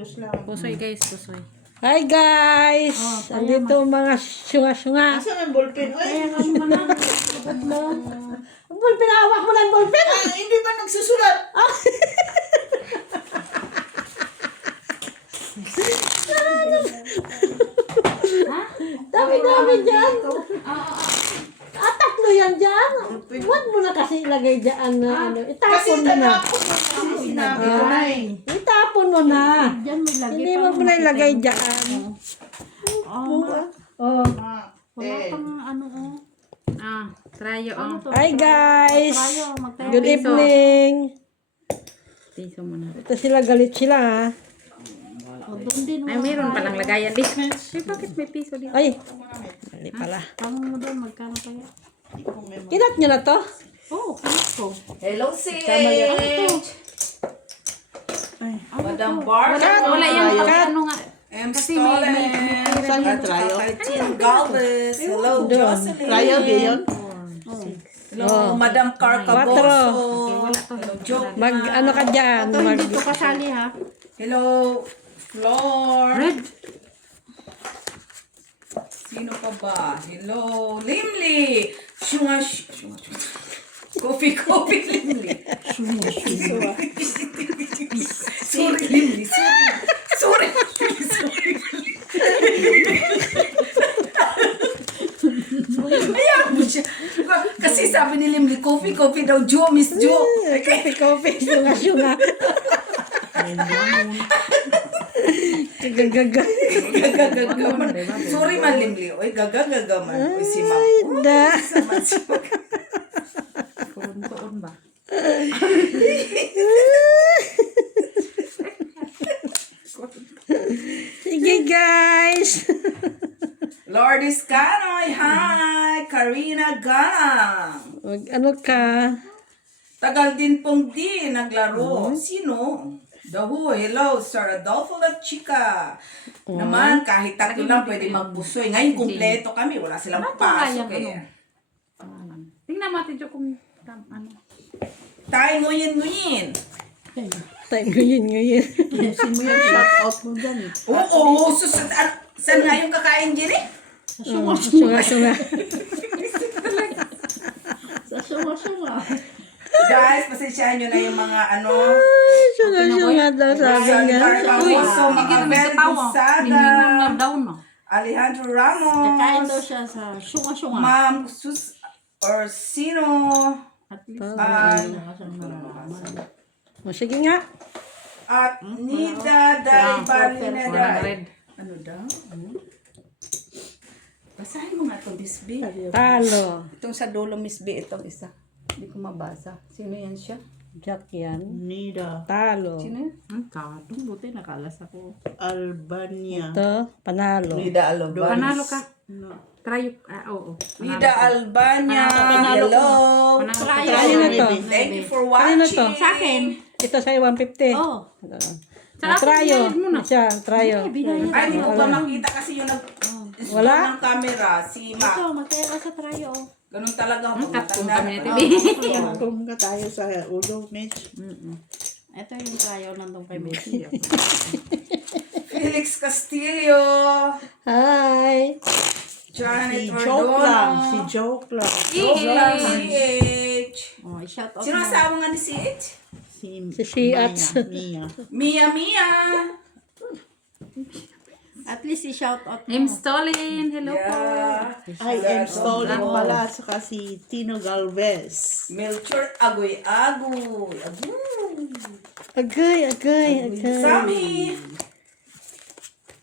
Pusoy guys, pusoy. Hi guys! Andito mga syunga-syunga. Asa ang ballpen? Ay, Ang ballpen, hawak mo lang ballpen. hindi ba nagsusulat? Dami-dami dyan. Tatlo yan dyan. Huwag mo na kasi ilagay dyan na ano. Itapon mo na. Sinabi ko na eh. Itapon mo na. Hindi mo na ilagay dyan. Oh. Trayo Hi guys! Good evening! Piso mo na. Ito sila, galit sila ha. Ay, meron palang lagayan dito. Ay, bakit may piso dito? Ay! Mali pala. Tanong mo doon, magkano kaya? Kinat nyo na to? Oo, kanit ko. Hello, sis! Madam Wala yan. Ano nga? I'm Kasi may Saan ka trayo? Galvez. Hello, Jocelyn. Trayo ba yun? Hello, Madam Carcaboso. Hello, Joe. Mag ano ka dyan? Ito Mag, hindi to kasali ha. Hello, Flor. Sino pa ba? Hello, Limli. Shunga. Coffee, Limli. Sorry, Limli. Sorry. Ayan mo siya. Kasi sabi ni Limli, coffee daw. Joe, Miss Joe. Kopi-kopi, syunga-syunga. Gagaga. Gagagaman. Sorry man, Limli. Oy, gagagaman. Oy, si Ma'am. Ay, da. Tuon ba? Sige guys. Lourdes Canoy, hi! Karina Gang. Mag ano ka? Tagal din pong di naglaro. Sino? Dahu, hello, Sir Adolfo La Chica. Naman, kahit tatlo lang pwede magbusoy. Ngayon, kumpleto kami. Wala silang pasok eh. Tingnan natin dyan kung ano. Tayo nguyin. Tayo ngayon. Ayusin mo yan, shout out mo dyan eh. Oo, saan nga yung kakain dyan eh? Syunga-syunga. Sa sunga-sunga. Guys, pasensyahan nyo na yung mga ano. Syunga-syunga daw sabi San niya. Carcaboso, mga Abel Gonzaga, Down no. Alejandro Ramos, Kakain daw siya sa sunga-sunga. Ma'am Sus Orsino, At least, O sige nga. at Nida Daibalineda. Walang red. Ano daw? Basahin mo nga ito, Miss B. Talo. Itong sa dulo, Miss B, itong isa. Hindi ko mabasa. Sino yan siya? Jack yan. Nida. Talo. Sino yan? Katong buti nakalas ako. Albania. Ito, panalo. Nida Alban. Panalo ka. Trayo. Oo. Nida Albania. Panalo Hello. Panalo. Kanino to? Thank you for Kanino to? watching. Sa akin. Ito sa'yo 150. Oh. Sa akin, Trayo. binayad mo na. Siya, trayo. Ay, hindi ko pa makita kasi yung Wala? ng camera. Si Mac. Ito, magkaya ka sa trayo. Ganun talaga ako. Katong matanda. kami na TV. Kung ka tayo sa ulo, Mitch. Ito yung trayo nandong kay Betty. Felix Castillo. Hi. Janet Si joke lang. Mardono. Si joke lang. Joke lang, CH. Oh, i-shout out Sino mo. asawa nga ni CH? Si Shiats. Mia. Mia. At least i-shout out mo. I'm Stolin. Hello po. Yeah. I am stolen pala. Saka si Tino Galvez. Melchor Agoy. Agay. Sammy.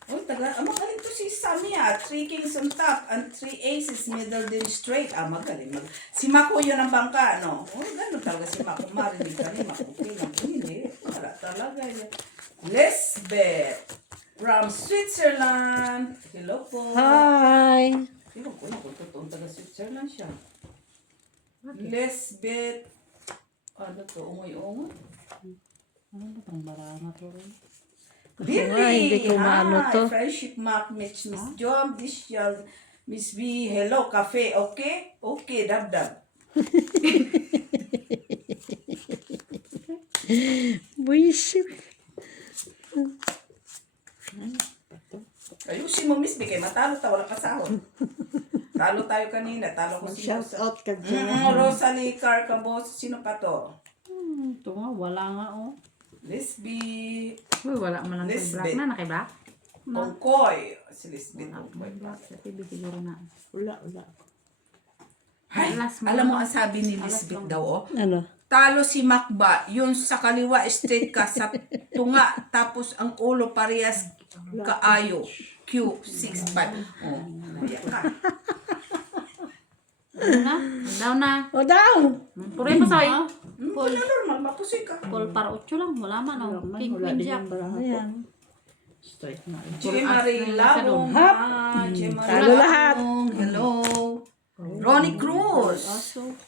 Oh, magaling to si Sammy ah. 3 kings on top and 3 aces middle din straight. Magaling. Si Mako yun ang bangka, no? Oh, gano'n talaga si Mako. Marinig ka rin, Mako. Hindi. Wala talaga yan. Lisbeth from Switzerland. Hello po. Hi. Sino ko na kung totoong taga Switzerland siya. Lisbeth. Ano to? Ungoy-ungoy? Ano ba itong barana to rin? Billy! nga, hindi ko maano to. Friendship Mac, Mitch, Miss Job, Dishal, Miss B, hello, cafe, okay? Okay, dab. Buisit. Ayusin mo, Miss B, kay matalo tayo, wala kasahod. Talo tayo kanina, talo ko si Shout out ka dyan. Rosalie Carcabos, sino pa to? Ito nga, wala nga oh. Lisby, Uy, wala man lang kay Lisbeth. black na. Naki-black? Tongkoy. Si Lisbeth Tongkoy. Black. Sa TV siguro na. Wala. Ay, Last mo alam mo na. ang sabi ni Lisbeth daw, oh? Ano? Talo si Macba, yun sa kaliwa straight ka sa tunga, tapos ang ulo parehas kaayo. Q65. Oh, kuya ka. Ano na? Down na. O daw! Puro yung pasoy. Wala normal, mapusoy ka. Call para 8 lang, wala man oh. King Wala Queen din Jack. yung baraha ko. Ayan. Straight na. Marie Labong. Talo lahat. Hello. Ronnie Cruz.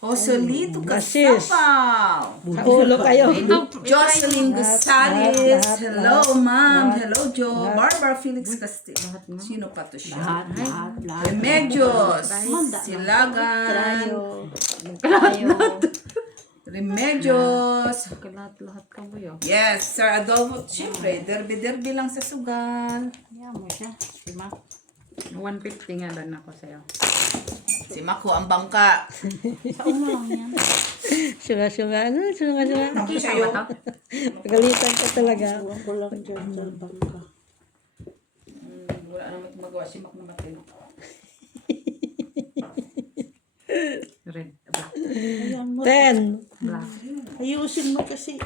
Joselito Basis. Casapaw. Sa ulo kayo. Ito, Jocelyn Gonzalez. lahat, Hello, ma'am. Hello, Joe. Barbara Felix Castillo. Sino pa to siya? Lahat. Remedios. Silagan. Tayo. Remedios. lahat ka mo yun. Yes, Sir Adolfo. Siyempre, derby lang sa sugal. Yan mo siya. Si Mac. 150 nga doon ako sa'yo. Si Mako ang bangka. Sa ulo lang yan. Sunga-sunga. Ano? Sunga-sunga. Ako Kita sa'yo. ba to? Pagalitan ka talaga. Huwag ko lang dyan sa bangka. Wala naman magawa si Mak na matino. Red. Black. Ayan mo. 10. Black. Ayusin mo kasi.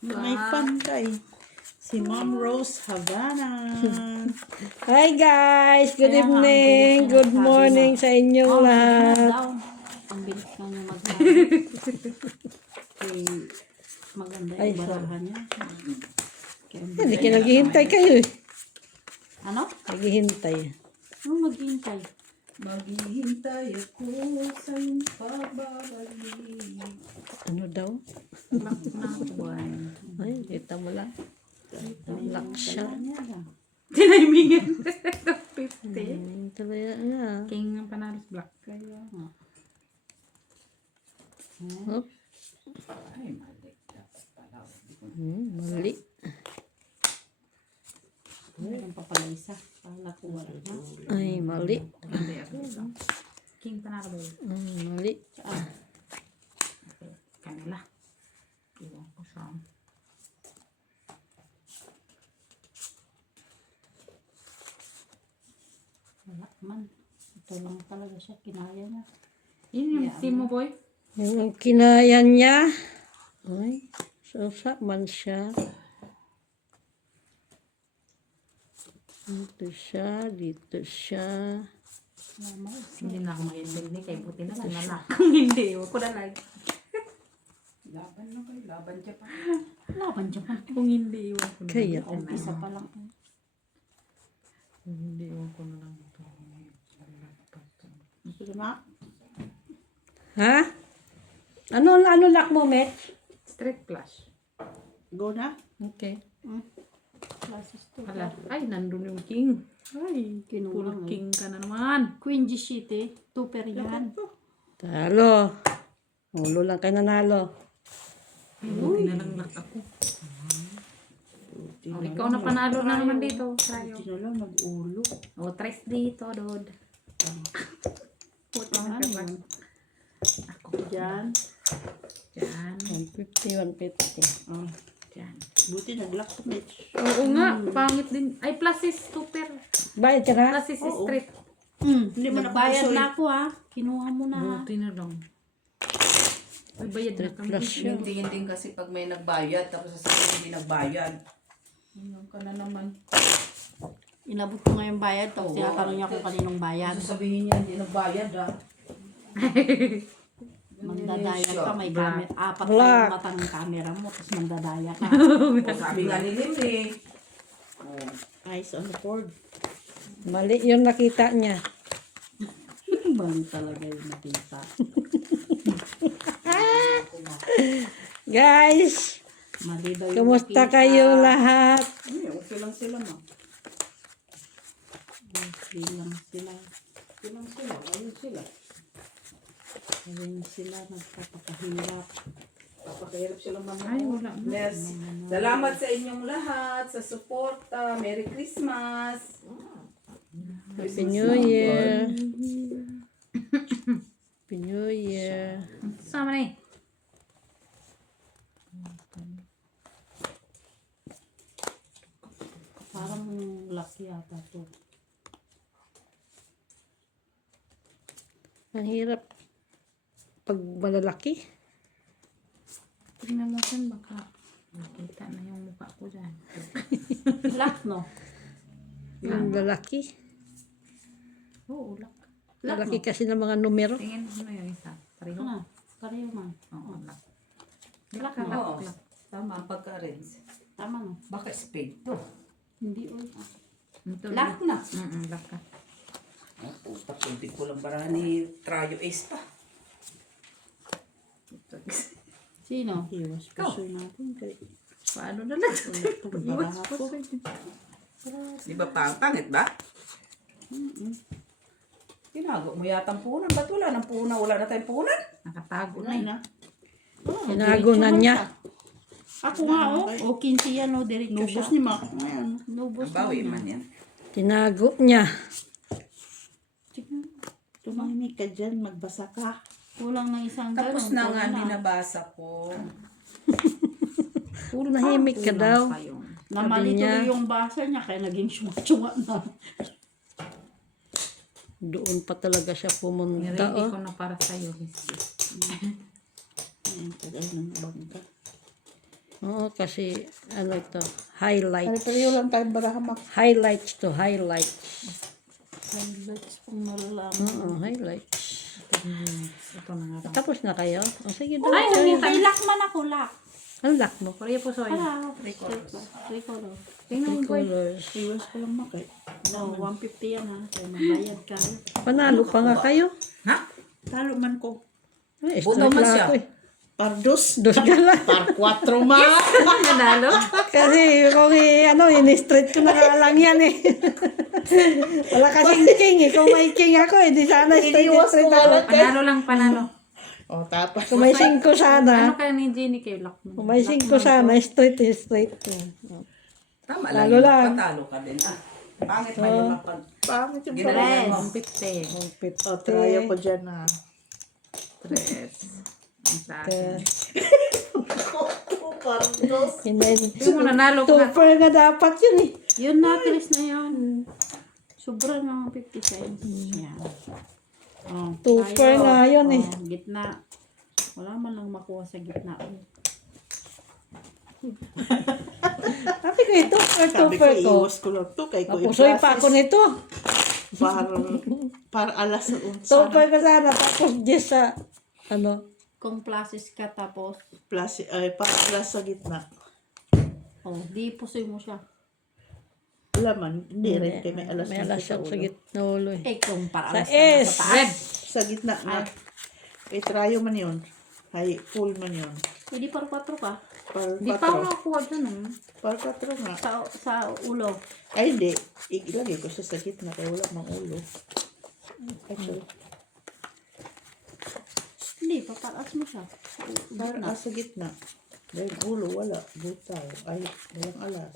May fun ka eh. Si Mom Rose Havana. Hi guys! Good Kaya nga, ang evening! bilis Good niya morning sa inyong lahat. Ang bilis na niya magsabi. Kay maganda Ay, yung barahan niya. Kaya ang Hindi ka naghihintay kayo eh. Ano? Naghihintay. Ano maghihintay? Maghihintay ako sa iyong pagbabalik. Ano daw? Black na buwan. Ay, kita mo lang. Lock siya. Tinayimingan. 50. Talaga nga. King ang panalos black. Kaya nga. Hop. Mali. Meron pa pala isa. Kala ko wala na. Ay, mali. Hindi ako. King panalos. Mali. Kanila. Iwan ko sa... Wala man. Ito lang talaga siya. Kinaya niya. Yun yung team mo, boy. Yung ang kinaya niya. Ay, susa man siya. Dito siya, dito siya. Hindi na ako mag-intindi. Kaya buti na lang. Nala. Kung hindi, huwag ko na lang. Laban na kayo, laban dyan pa. Laban dyan pa. Kung hindi, huwag ko na lang. Kaya. Isa pa lang. Kung hindi, huwag ko na lang. Sige na. Ha? Ano lock mo, Met? Straight flush. Go na. Okay. Classes to. Hala. Ay, nandun yung king. Ay, Kinulang full eh. king ka na naman. Queen G City. Tuper yan. Talo. Ulo lang kayo nanalo. Buti na lang lock ako. Oh, ikaw na panalo na naman dito. Sayo. Hindi na lang nag-ulo. O, tres dito, Dod. Puti na ka ba? Ako. Diyan. Diyan. 150, 150. Ah, Diyan. buti nag-lock to Mitch. Oo nga, pangit din. Ay, plus is super. Bayad ka na? Plus is straight. Hindi mo Nagbayad napusoy. na ako ha. Kinuha mo na ha. Buti na lang. May bayad na kami. Plus siya. Hindi kasi pag may nagbayad, tapos sasabihin hindi nagbayad. Ano ka na naman. Inabot ko nga yung bayad. Tapos Oo. tinatanong niya kung kaninong bayad. Sasabihin niya hindi nagbayad ah. Mandadaya ka. May Black. camera. Apat Black. na yung matang camera mo. Tapos mandadaya ka. O, sabi nga ni Limri. Oh. Eyes on the board. Mali yung nakita niya. Bali talaga yung nakita. Guys, Mali daw yung kumusta nakita. kayo lahat? Okay lang sila ma. Okay lang sila. Okay lang sila. Ayun sila. Ayun sila nagpapakahirap. Papakahirap sila mga Ay, wala na. Yes. Salamat sa inyong lahat sa suporta. Merry Christmas. Happy New Year. Happy New Year. Sama na eh. Parang laki yata to. Ang hirap pag malalaki. Tingnan mo dyan, baka makita na yung mukha ko dyan. Lock, no? Yung lalaki. Oo, lock. Lalaki kasi ng mga numero. Tingin mo na yung isa. Pareho. Ano? Pareho man. Oo, lock. Lock, Lock, no? Oo. lock. Tama ang pagka-arrange. Tama, no? Baka spade to. Hindi, oy. Ito, Lock na. lock ka. Oh, puta, kunti ko lang para ni Trayo Ace pa. Sino? Iwas pusoy natin. Paano na lang? Baraha po. Di ba pangit ba? Tinago mo yata ang punan. Ba't wala ng punan? Wala na tayong punan? Nakatago na Wala eh. na. Oh, Tinago diretso na man niya. siya. Ako nga, oh. O, 15 yan, oh. Diretso siya. Nubos ni Mac. Ngayon. Nubos Ang bawi na man niya. yan. Tinago niya. Tignan. Tumahimik ka dyan, magbasa ka. Kulang na isang Tapos ganun, na kulang nga, na. binabasa ko. Puro nahimik ka daw. Pa yung... Namali Sabi niya. tuloy yung basa niya, kaya naging syunga na. Doon pa talaga siya pumunta. Niready Oh. ko na para sa'yo. Ayan, tagal ng bangka. Oo, kasi ano ito, highlights. Pare-pareho lang tayo baraha, Mac. Highlights to highlights. Highlights kung nalalaman. Oo, highlights. Ito na nga. Tapos na kayo? O sige daw. Ay, may lock man ako, lock. Ang lock mo. Korea po soy. Ah, recolor. Tingnan mo boy. Colors. Iwas ko lang, Mac. No, 150 yan ha. Kaya mabayad ka. Panalo pa nga kayo. Ha? Talo man ko. Ay, Buto strike man lang siya. ako eh. Pardos. Dos ka lang. Par 4, Mac. Nanalo? Kasi kung in-straight ko na nga lang yan eh. Wala kasing king eh. Kung may king ako eh, di sana Iniwas straight ko nga ako. lang. Panalo lang, panalo. O, tapos. Kung may 5 Ano sana, kaya ni Jenny kayo lock mo? kung may 5 sana, straight. Tama Lalo lang. lang. Patalo ka din. Ah, pangit ba yung kapag... Pangit yung Ginagawa parang. mo. 150. O, try ko dyan na. 3. Ang sa akin. Pardos. Tingnan mo, nanalo ka. Tupper nga dapat yun eh. Yun na, tilis na yun. Sobra na 50 cents. Yan. Oh, Tupper tayo. nga yun eh. Oh, gitna. Wala man lang makuha sa gitna. Sabi ko ito, Sabi ko, tupper ko. iwas ko lang to. Kaya ko Pusoy pa ako nito. Para alas. Tupper ko sana. Tapos just sa, ano, Kung pluses ka tapos, Plus, para alas sa gitna. oh, di pusoy mo siya. Wala man. Hindi rin. Kaya may alas may na alas sa sa ulo. gitna ulo eh. Eh, kung para Sa alas ka na S. sa taas. Sa gitna na. Try man yun. Ay, full man yun. Hindi para 4 ka. Par Di pa ako 4. nakakuha dyan ah. Par 4 nga. Sa ulo. Ay, hindi. Ilagay ko sa gitna kaya wala mang ulo. Actually, Hindi, papataas mo siya. para sa gitna. Dahil ulo, wala. Butaw. Ay, walang alas.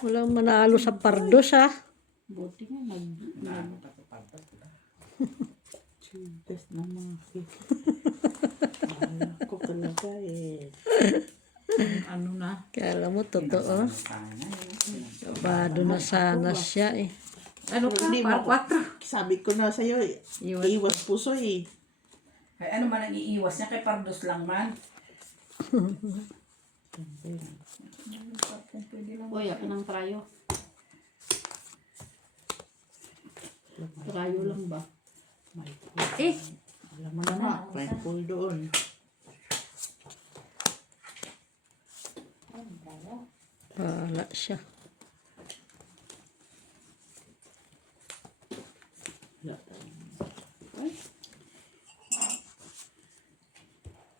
Walang manalo sa pardos ha. Buti nga, Test ng mga fish. Wala ko talaga eh. Ano na? Kala mo totoo. Sana. Bado na sana siya eh. Ano ka? Hindi Par mo- 4. Sabi ko na sa'yo eh. Iwas. Iwas puso eh. Ay, ano man ang iiwas niya kay Pardos lang man. Uy, ako ng trayo. Trayo lang ba? Eh, Alam mo naman. May pool doon. Wala siya.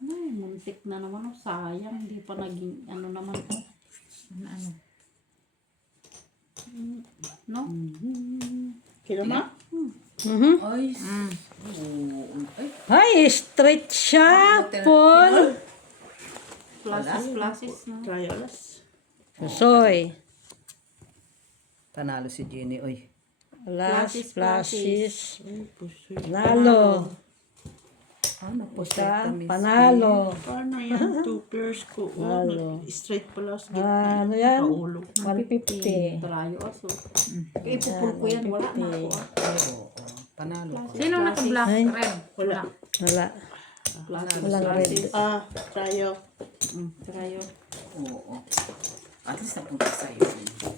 Ay, muntik na naman. Oh, sayang, hindi pa naging ano naman to. ano? No? Kila ma? Mhm. Ay, ay, Ay, straight siya, Paul. Pluses na. Trials. Soy. Panalo si Jenny, oy. Alas, Pluses. pluses. Panalo. Naposta Isa, panalo. Paano yan? 2 pairs ko. Halo. Straight pala sa Ano yan? Paulo. 150. Trayo aso. Kaya ipupul ko yan. Wala na ako. Oo, panalo. Sino naka-black? Ay. Red. Wala. Wala. Walang red. Tayo. Trayo. Oo. At least napunta sa'yo.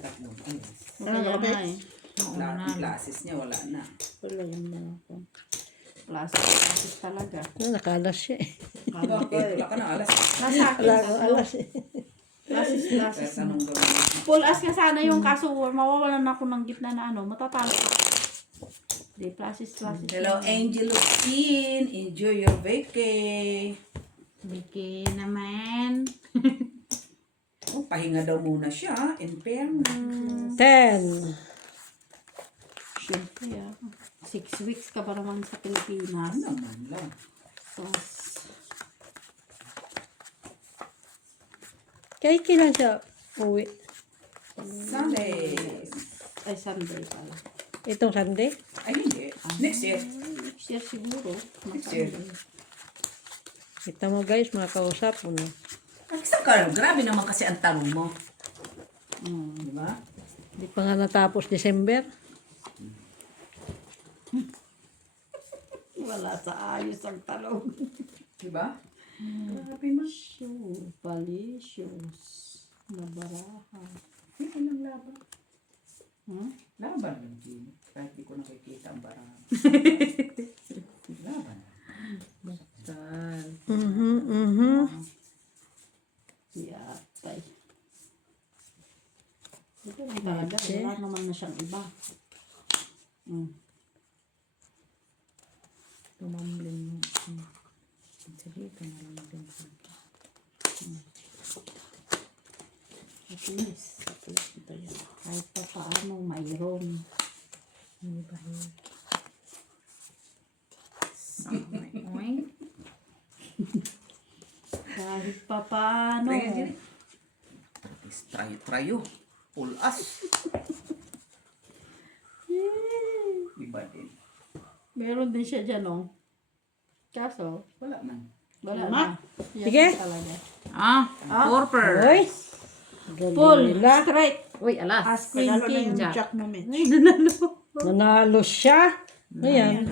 Tatlong kilos. Kaya na eh. Lahat ng classes niya, wala na. Wala yung mga ako. Pluses talaga. Nakalas siya eh. Bakit? Wala ka na alas. Nasa akin. Wala ko alas eh. Pluses. Kaya tanong gawin. Full as nga sana yung kaso mawawalan ako ng gitna na ano, matatalo ako. Di, pluses. Hello, Angel Lupin. Enjoy your vacay. Biki naman. Oh, pahinga daw muna siya. In fairness. 10. Siyempre 6 weeks ka pa naman sa Pilipinas. Ano naman lang. So, Kaya kailan siya uwi? Sunday. ay Sunday pala. Itong Sunday? Ay, hindi. Next year. Next year siguro. Next year. Kita mo guys, makakausap mo na. Ay, isang ka. Grabe naman kasi ang tanong mo. Di ba? Hindi pa nga natapos December. Wala sa ayos ang talong. Di ba? Grabe mo. Sure. Palicious. Nabaraha. Hindi lang laban. Hmm? Laban lang, Jim. Kahit di ko nakikita ang barang. Laban. Tal. Yatay. Ito na talaga. Wala naman na siyang iba. Tumambling mo. Sige, tumambling mo. At least. Kahit pa paano mayroon. Hindi ba yun? Oink. Kahit pa paano. Trayo. Pull us. Iba din. Meron din siya dyan, oh. Kaso, Wala man. wala na. Yan Sige. talaga. Purple. Uy! Full, straight. Uy, alas. As queen, Panalo na king. yung Jack. jack mo, Mitch. Nanalo siya. Ayan.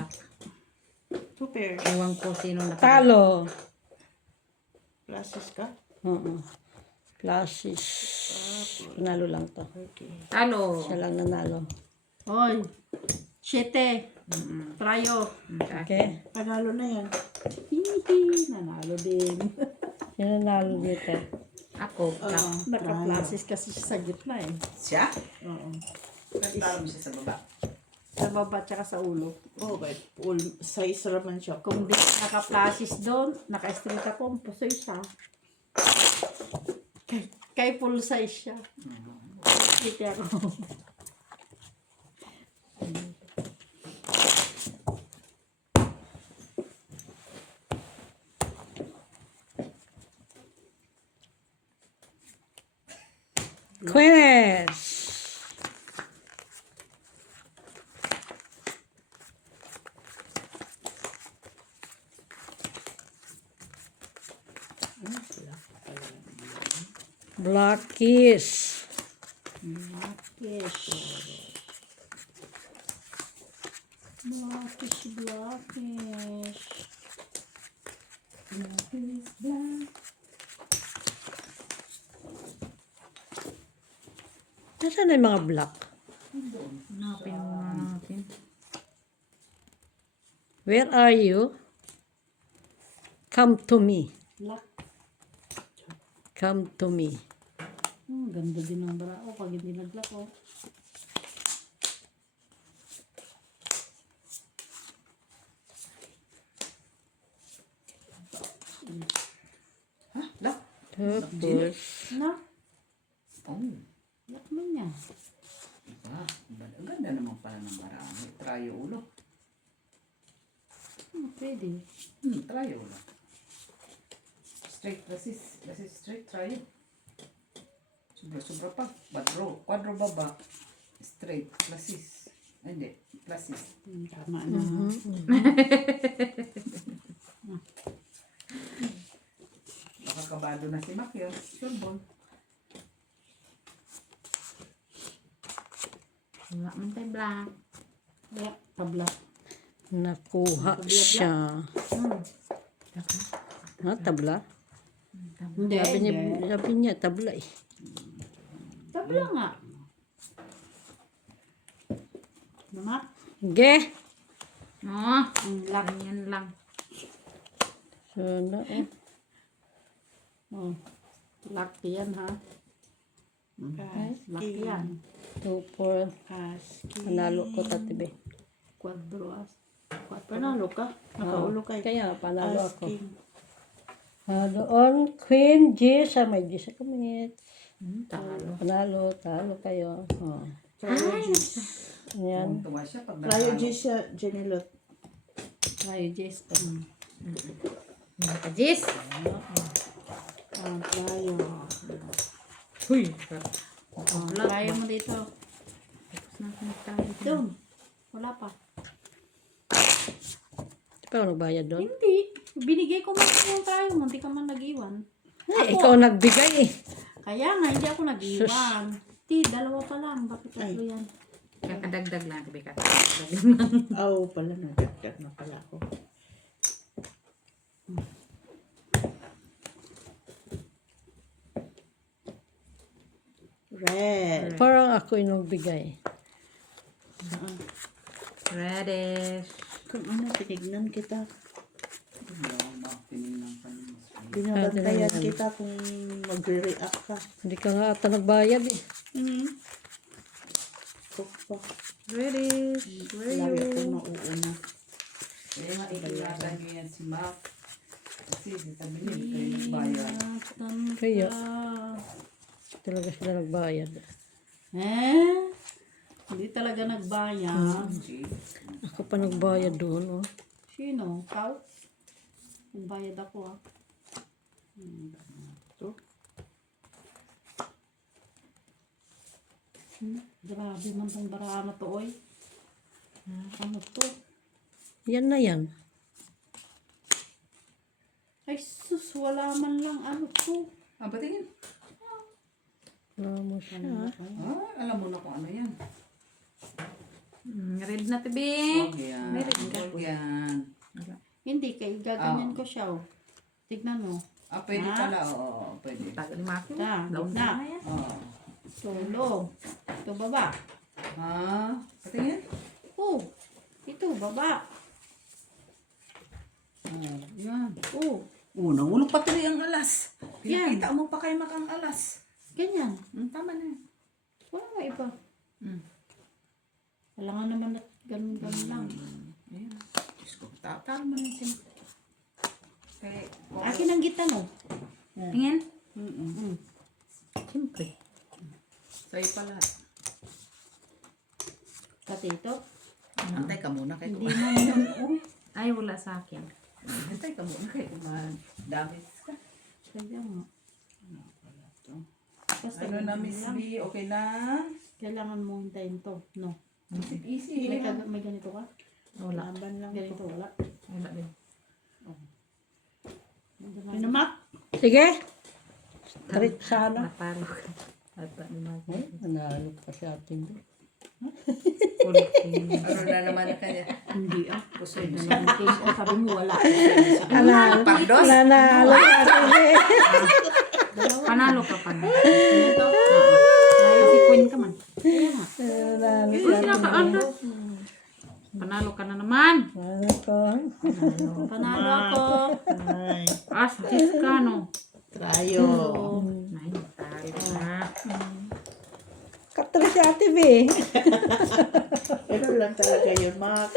2 pairs. Ewan ko sino naka. Talo. Classes ka? Oo. Classes. Panalo lang to. Talo. Siya lang nanalo. Hoy. 7. Trayo. Okay? Panalo na yan. Hihi. Nanalo din. Sino nanalo dito? Ako. Naka-classes kasi siya sa gitna eh. Siya? Oo. Talo mo siya sa baba. Sa baba tsaka sa ulo. Oh, but all size naman siya. Kung di naka-classes doon, naka-straight ako, pusoy siya. Kay full size siya. Hindi ako. Queeness. Blackies. Blackish. Blackish, blackish. Blackish, black. Nasaan na yung mga black? Hanapin mo natin. Where are you? Come to me. Black. Come to me. Ganda din ng bra ko pag hindi nag-black, oh. Ha? Lock? Tapos, Na? Oh. Black man niya. Diba? Ang ganda naman pala ng marami. Trayo ulo. Pwede. Try mo lang. Straight, lasis straight, try. Sobra pa. Quadro baba. Straight, lasis. Hindi, lasis. Tama na. Nakakabado na si Mac yun. Sure ball. Wala man tayo black. Kaya, tabla. Nakuha siya. Ha, tabla? Hindi. Sabi niya, tabla eh. Tabla nga. Namat. Ge! No, Lock. ganyan lang. Sana eh. Oh. Lock yan ha. Lock yan. 2, 4. Panalo ko tatibe. Quadro. Panalo ka? Nakaulo ka. Kaya panalo ako. Doon, Queen G sa may G sa kamit. Talo. Talo kayo. Oh. Yan. Tuwa siya pag Layo natalo. G siya, Jenilot. Tayo, Jess. Jis. Tayo. Huy. Tayo mo dito. Tapos natin tayo. Doon. Wala pa. Di pa ako nagbayad doon? Hindi. Binigay ko man yung tayo mo. Hindi ka man nag-iwan. Eh, ikaw nagbigay eh. Kaya nga, hindi ako nag-iwan. Dalawa pa lang. Bakit tatlo yan? Kakadagdag lang. Sabi ka. Pala, nagdagdag na pala ako. Red. Parang ako yung nagbigay. Reddish. Kung ano, tinignan kita. Tinignan pa ni Miss Ray. Binabantayan kita kung magre-react ka. Hindi ka nga ata nagbayad eh. Kupa. Reddish. Lagi ako mauuna. Kaya nga ikilatan niyo yan si Mac. Kasi sabi niya, hindi kayo nagbayad. Kaya. Talaga sila nagbayad. Hindi talaga nagbayad. Okay. Ako pa nagbayad doon oh. Sino? Kau? Nagbayad ako Ito. Grabe man tong barahan na to, oy. Ano to? Yan na yan. Ay sus, wala man lang ano to. Patingin. Alam mo siya. Alam mo na kung ano yan. Red na tabi. Huwag yan. Huwag yan. Hindi, kay gaganyan ko siya, oh. Tignan mo. Pwede pala. Oo, pwede. Tagal ni Maki. Na, Down na. na yan. Oo. Tulog. Ito, baba. Patingin. Ito, baba. Yan. Oh, Nahulog pa tuloy ang alas. Yan. Pinakita mo pa kay Mac ang alas. ganyan. Tama na. Wala nga iba. Mm. Wala nga naman na ganun lang. Ayan. Diyos ko. Tama na siya. Okay. Akin ang gitna, no? Tingin. Mm. Siyempre. Sa'yo pa lahat. Pati ito. Antay ka muna kay Hindi man yun. Oh, Ay, wala sa akin. Antay ka muna kay madamit ka. kaya nga. Basta Ano na, Miss lang. B? Okay na? Kailangan mo hintayin to. No. Easy. May ganito ka? Wala. Laban lang Ganito, wala. Wala din. May namak. Sige. Straight sana. Naparo ka. At ni Maki. Nanalo pa si atin doon. Ano na naman kanya? Hindi Pusoy na Sabi ko, sabi mo wala. Nanalo. Pardos? Nanalo si atin. Panalo ka pa na. Dahil si Queen ka man. Nanalo Uy, sila ka ano? Panalo ka na naman. Panalo ako. Ay, As Jis ka, no? trayo. Ay, talo na. Katalo si ate B. Pero lang talaga yun, Mac.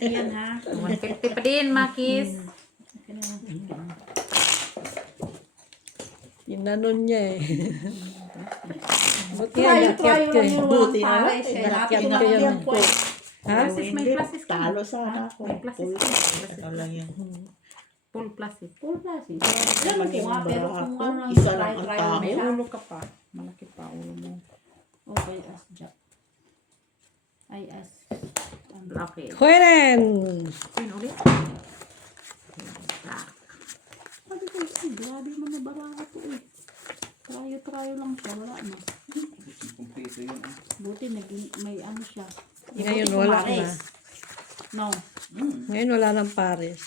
Yan ha. 150 pa din, Makis. Inanon niya eh. Buti Trayo nakyat ko lang eh. yung Buti walang na. pares. Nakyat Lapit ko na yun. yung point. Ha? Pluses, may pluses ka. Talo sana ako. May pluses ka. Pluses. Ito lang yan. Full pluses. Full plastic. Naman Alam ko yung nga, pero baraha kung ko, ano, isa lang ang try-try tao. lang May siya. ulo ka pa. Malaki pa ulo mo. Okay, as Jack. Ay, as. Laki. Hueren! Queen ulit. Sabi ko, grabe man na baraha to eh. Trayo lang siya, wala na. Kompleto yun. Buti may ano siya. Ngayon Buti wala pumares. No. Ngayon wala ng pares.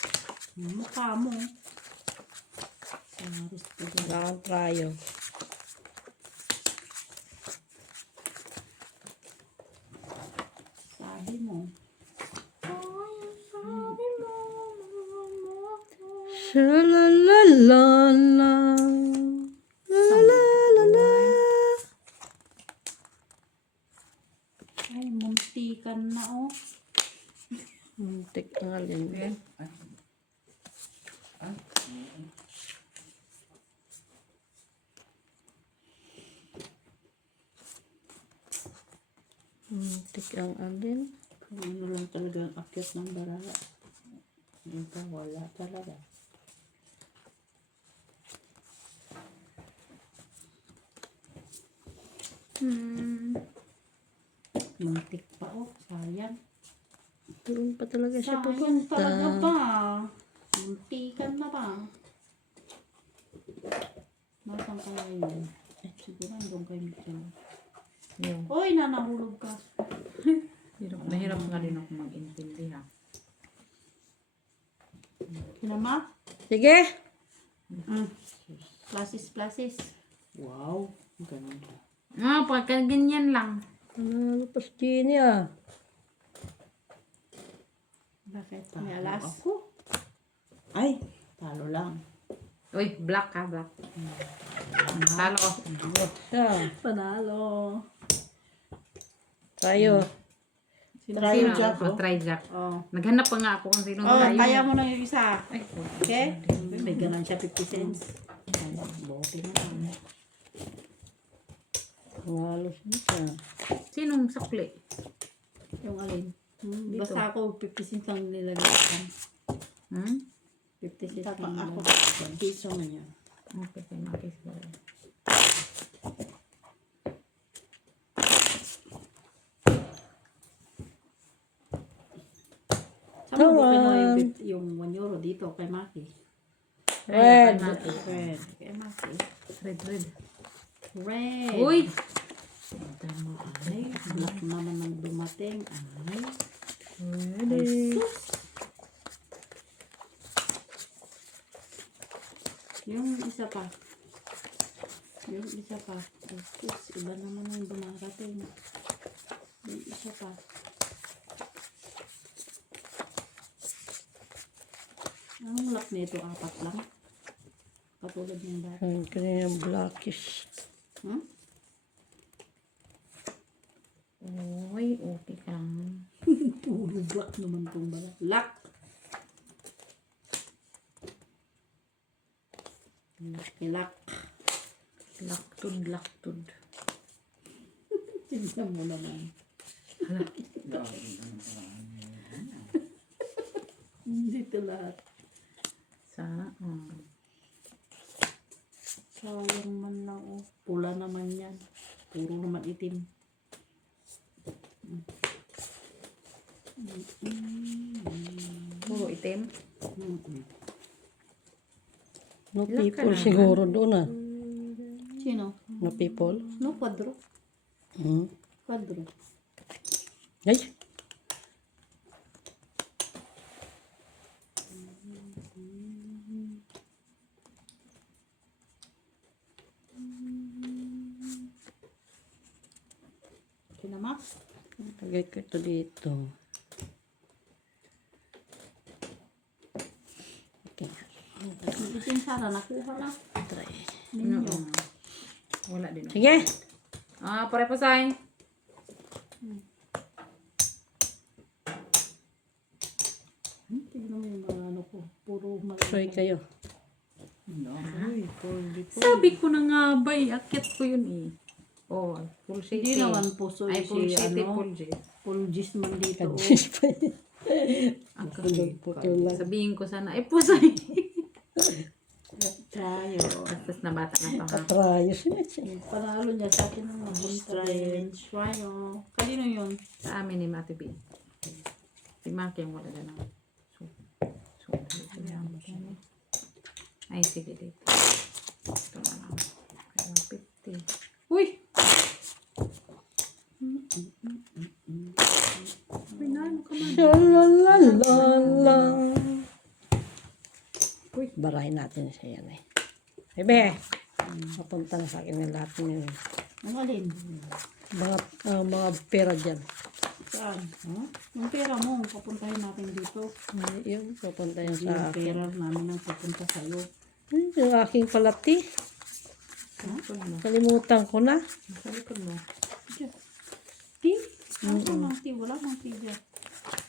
Mukha mo. Pumares ko dyan. Wala kang trayo. Sabi mo. Shalalala. Lalalala. Ay, muntikan na oh. Muntik ang alin. Muntik ang alin. Ano lang talaga ang akyat ng baraha. Ito, wala talaga. Muntik pa oh, sayang. Doon pa talaga siya Sayang talaga pupunta. ba? Muntikan na ba? Nasaan kaya yun? Siguro andun kayo dyan. Yung. Uy, nanahulog ka. Nahirap nga din ako mag-intindi ha. Kinama? Sige. Plasis. Wow. Ganun ba? Pagka ganyan lang. Ano pa si Jenny ah. Bakit? May alas? Ako. Ay, talo lang. Uy, black ka, black. Talo ko. Siya. Panalo. Tayo. Try Sino? Jack, oh. Try Jack. Oh. Naghanap pa nga ako kung sino Oh, tayo. kaya mo na yung isa. Ay, Okay? May ganun siya 50 cents. Bote na lang. Halos na siya. sinong sakli? Yung alin? Dito. Basta ako 50 cents lang nilagay. Hmm? 50 cents Tapang lang ako. nilagay. Piso man yan. Okay, kay Makis ba? Saan mo ba kinuha yung 1 euro dito kay Maki? Red. Kay Makis. Red. Kay Maki. Red, red. Red. Uy! Ay, black naman ang dumating. Ay. Ready. Yung isa pa. Yung isa pa. Ay, sus, iba naman ang dumarating. Yung isa pa. Ang lock nito, 4 lang. Katulad ng dati. Ang kanina blackish. Hmm? Uy, okay ka lang. Puro black naman itong balat. Lock! Lucky lock. Laktod. Tignan mo naman. Dito lahat. Sana, Sayang man lang oh. Pula naman yan. Puro naman itim. puro itim. No Ilan ka people naman? siguro doon ah. Sino? No people. No, kwadro. Hmm. Kwadro. Ay. Kinama? Lagay ko ito dito. Okay. Hindi sin Sara, nakuha na. Try. Ano? Wala din. Sige. Pare pa sign. Tignan mo yung mga ano ko. Puro malaki. Try kayo. Uy, 44. Sabi ko na nga ba, akyat ko yun eh. Oh, full city. Hindi naman puso Ay, full si city, ano. full city. Pulgis man dito. oh. Kansis pa yun. Ang Putol lang. sabihin ko sana, ay pusay. Tayo. Tapos na bata na to ha. Atrayos yun. Yung panalo niya sa akin ng Australian Shrine. Kanino yun? Sa amin ni Mati B. Si Maki ang wala na lang. So, ay, sige dito. Ito na lang. Kaya 150. Uy! Uy, nano ka man. Shalalala. Uy, barahin natin siya yan eh. Bebe, mapunta na sa akin ng lahat ng Ang alin? mga pera dyan. Saan? Yung pera mo, papuntahin natin dito. Ay, yun, papunta yan Yung sa akin. pera namin ang papunta sa'yo. Ay, yung aking palati. Sa likod mo. Kalimutan ko na. Sa likod mo. Ti? Ano mang ti? Wala mang ti dyan.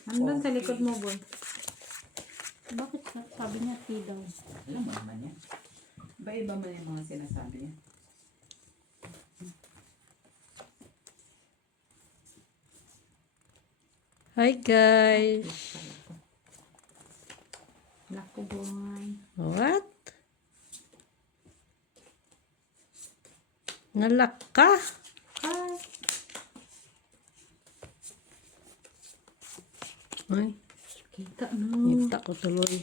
Nandun sa likod mo, boy. Bakit sabi niya ti daw? Alam mo naman yan. Iba-iba man yung mga sinasabi niya. Hi guys. Naku, boy. What? Nalak ka? Ay. Ay, Kita na. kita ko tuloy.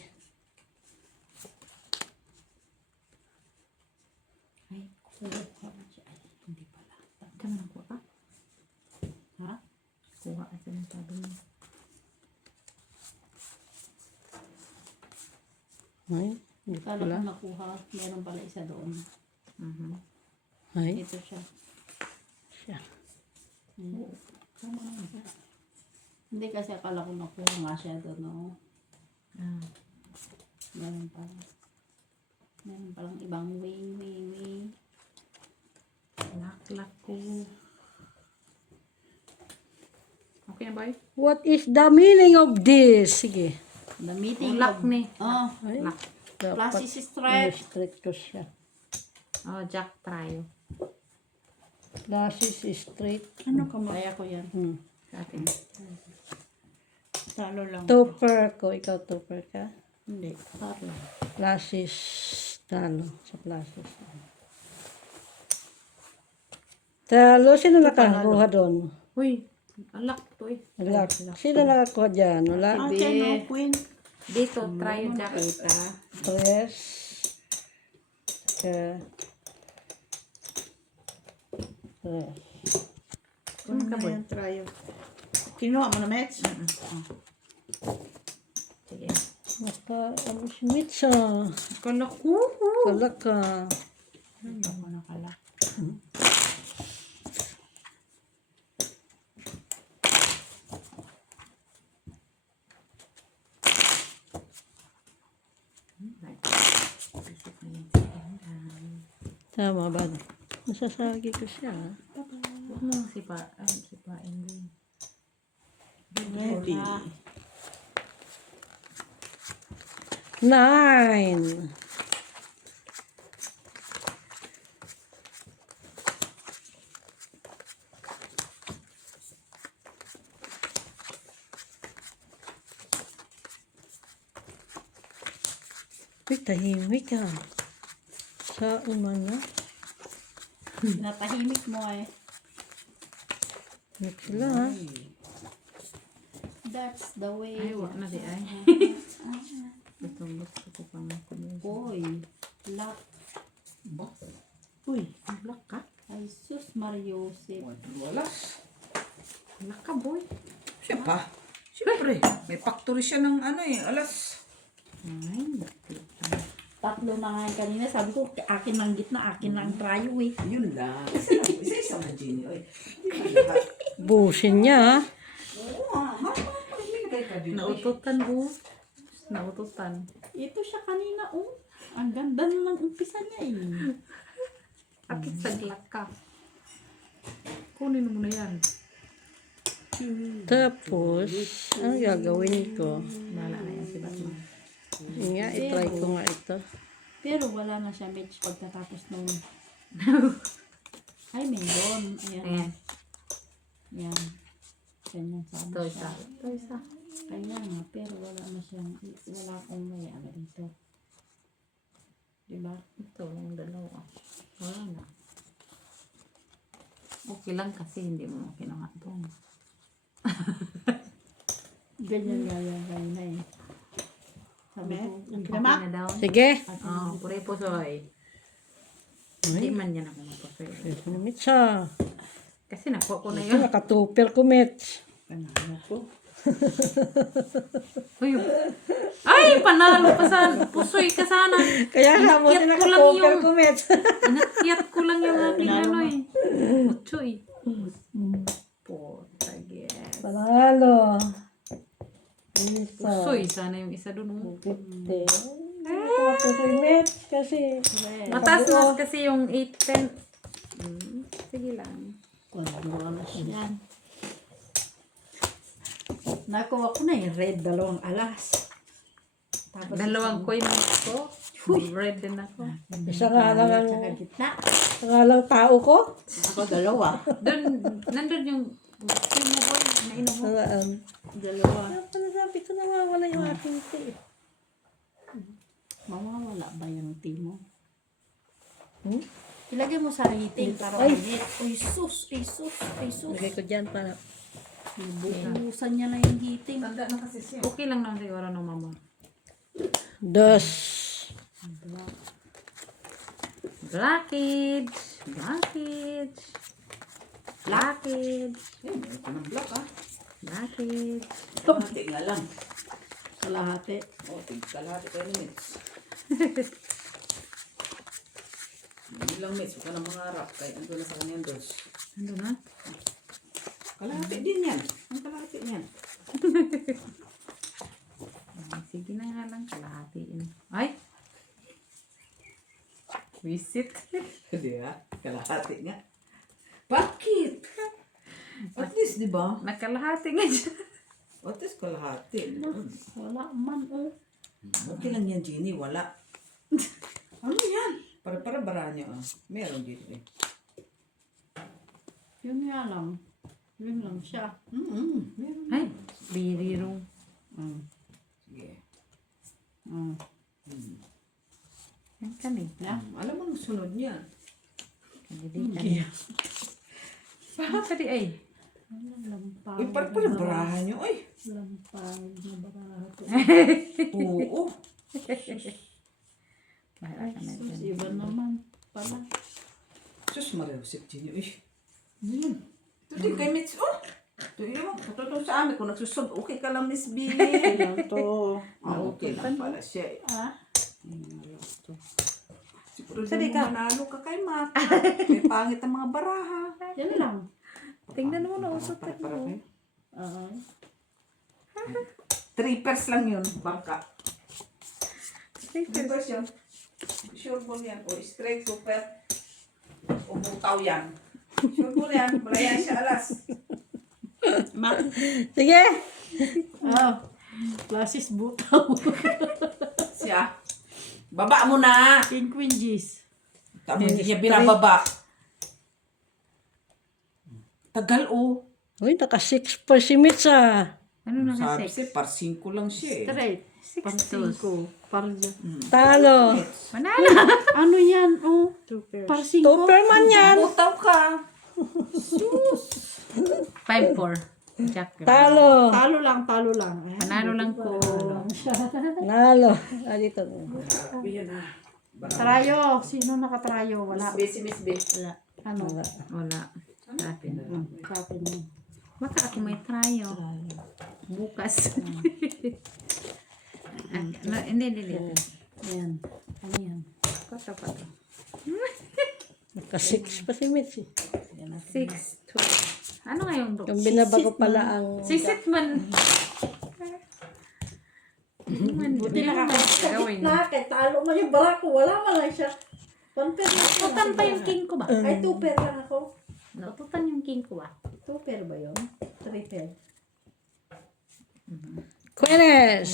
Ay, kuha ka ba siya? Ay, hindi pala. Tama na kuha ka? Ha? Kuha ka sa sabi mo. Ay, hindi Kala pala. ko nakuha. Meron pala isa doon. Ay, Ito siya. siya. Tama na. Hindi kasi akala ko nakuha nga siya doon. No? Ah. Meron pala. Meron palang ibang way. Laklak ko. Okay na, boy? What is the meaning of this? Sige. The meeting Lock ni. Oh, Ay, Lock. dapat classes straight. straight ko siya. Oh, Jack Trio. Glasses is straight. Ano kamaya ko yan? Sa atin. Talo lang. Topper ko. Ikaw topper ka? Hindi. Talo. Glasses. Talo. Sa glasses. Talo. Sino nakakuha doon? Uy, alak to eh. Wala. Sino nakakuha dyan? Wala. Ate, no, Queen. Dito, try Jack. Tres. Saka. Tres. Ano ka, boy? Try. Kinuha mo na, Mets? Sige. Maka, ano si Mitsa? Kala ko. Kala ka. Hindi ako nakala. Tama ba? Masasagi ko siya. Huwag mo sipain din. Ready. 9. Uy, tahimik ka. Saan man na? Natahimik mo eh. Tahimik sila ha. That's the way. Ay, wag na di ay. Gusto ko pang kunin. Boy. Lock. Uy, alak ka? Ay, sus Mariosip. Wala. Alak ka, boy. Siya pa. Siyempre, may factory siya ng ano eh, alas. Ay, Tatlo na nga yung kanina. Sabi ko, akin lang gitna, akin lang trayo eh. Yun lang. Isa-isa na, Jenny. Oy. Hindi na lahat. Busin niya ha. Oo, mamimigay ka din. naututan ko. Naututan. Ito siya kanina, oh. Ang ganda naman umpisa niya eh. Akit saglat ka. Kunin mo na yan. Tapos, ano gagawin ko? Bala na yan si Batman. Nga, itry ko nga ito. Pero wala na siya, Mitch, pagkatapos nung... Ay, meron. Ayan. Ayan. Yan. Ganyan sana Ito siya. isa. Ito isa. Kaya nga, pero wala na siyang, wala akong may ano dito. Diba? Ito, yung dalawa. Wala na. Okay lang kasi hindi mo kinuha ito. Ganyan nga yan na eh. Sabi ko, Okay na daw. Sige. Oh, pure pusoy. Hindi man yan ako mapusoy. Mitsa. Kasi nakuha ko na Ito, yun. nakatupir ko, Mitch. panalo ko. Uy, ay, panalo pa sa pusoy ka sana. Kaya nga mo din Inakyat ko lang nakatupir yung- ko, Mitch. Inakyat ko lang yung aking ano eh. Pusoy. Potagye. Panalo. Isa. Pusoy, sana yung isa dun. Oh. 50. Pusoy, Mitch. Kasi, Mataas na kasi yung 8-10. Sige lang. Wala yan. Nakuha ko na yung red, 2 alas. Tapos Dalawang coin ko. Red din ako. isa nga lang ang, Tsaka gitna. isa nga lang tao ko. Ako 2. Doon, nandun yung team mo boy. Nainom mo. 2. Kaya pala sabi ko nawawala yung aking tea. Mawawala ba yung timo? Hmm? Ilagay mo sa rating para ulit. Uy, sus, ay sus, ay sus. Lagay ko dyan para. Bubusan niya na yung heating. Tanda na kasi siya. Okay lang naman siguro ng mama. Dos. Blackage. Blackage. Blackage. Eh, meron ka ng block ah. Blackage. Kalahati nga lang. Kalahati. Oh, kalahati kayo ng minutes. Ilang minutes, huwag ka na mangarap. Kaya ando na sa kanyang dos. Ano na? Kalahati din yan. Ang kalahati niyan. Sige na nga lang. Kalahatiin. Ay! Visit. Hindi ha? Kalahati nga. Bakit? At least, di ba? Nakalahati nga siya. At least kalahati. Wala man, oh. Okay lang yan, Jenny. Wala. Ano yan? Para bara niya. Ah. Meron dito eh. Yun nga lang. Yun lang siya. Meron. Ay! Biriro. Sige. Yan kami. Alam mo nung sunod niya. Hindi. Tadi ay. Lampag. Uy, para barahan niyo. Uy. Lampag na barato. Oo. Bahala ka na Sus, dyan. iba naman pala. Sus, mariusip Jenny. Uy. Ito din kay Mitch. Oh. Ito yun. Ito sa amin. Kung nagsusod, okay ka lang, Miss B. Lang to. Okay lang pala siya eh. Ah? Siguro din mo manalo ka kay Mac. May pangit ang mga baraha. Yan lang. Tingnan mo na usot. Para kayo. Ah. 3 pairs lang yun, bangka. 3 pairs yun. Sure ball yan. O straight, super. O butaw yan. Sure ball yan. Wala yan siya alas. Sige. Ah. Klasis butaw. Siya. Baba mo na. King Queen G's. Tama hindi niya binababa. Tagal oh. Uy, naka 6 pa si Mitch ah. Ano na Sabi kasi? siya, par 5 lang siya eh. Straight. Par 5. Par Talo. Manalo. ano yan? Oh. Par 5. Tupper man yan. Butaw ka. 5-4. Jack. Talo. Talo lang. Eh. Panalo lang po. Nalo. Ah, dito. Sabi yan ah. Trayo. Sino nakatrayo? Wala. Miss B. Wala. Ano? Wala. Sa akin. Sa akin yun. Baka ako may tryo. Bukas. Hindi. Ayan. Ano yan? Pato. Naka 6 pa si Mitch. 6-2. Ano nga yung Yung binabago pala ang... Sisit man. Buti Gawin. Kahit talo man yung barako. Wala man lang siya. Panper lang. Tutan pa yung king ko ba? Ay, 2 pair lang ako. Tutan yung king ko ba? 2 pair ba yun? 3 pair. Quenes.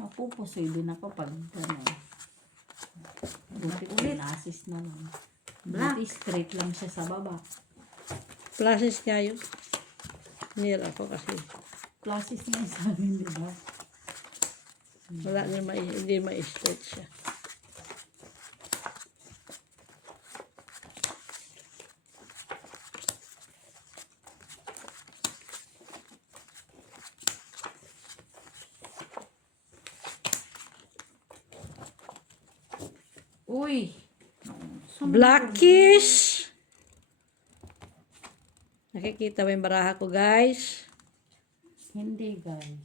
Mapupusoy din ako pag gano'n. Buti ulit. Assist na lang. Black. Buti straight lang siya sa baba. Plasis nga yun. Nira ko kasi. Classes nga sa amin, di ba? Wala na hindi ma-straight siya. Uy. Blackish! Nakikita ba yung baraha ko, guys? Hindi, guys.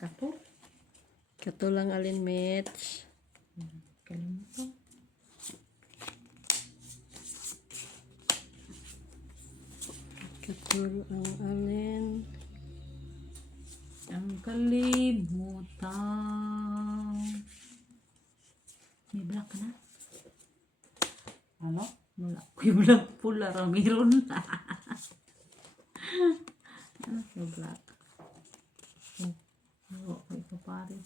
Kato. Kato lang alin, Mitch. Kalimutan. Kato ang alin. Ang kalimutan. May black ka na? Ano? Wala. Yung black pula. Meron na. Ano yung black? Oh, okay pa pare.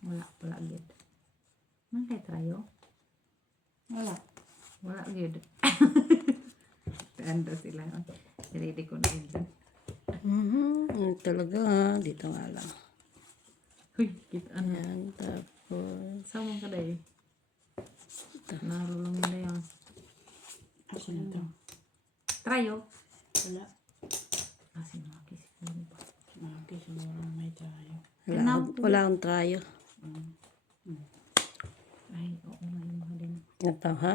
Wala pala gid. Man kay trayo? Wala. Wala gid. Ando sila. Ready ko na yun dyan. Talaga, dito nga lang. Uy, kita na. Yan, tapos. Sama ka dahi. Naro lang nila yan. Kasi na ito. Trayo. Wala. Kasi makis. Ano ba? Okay, siguro may tayo. Wala akong trayo. Ay, oo nga yung mga din. Ito, ha?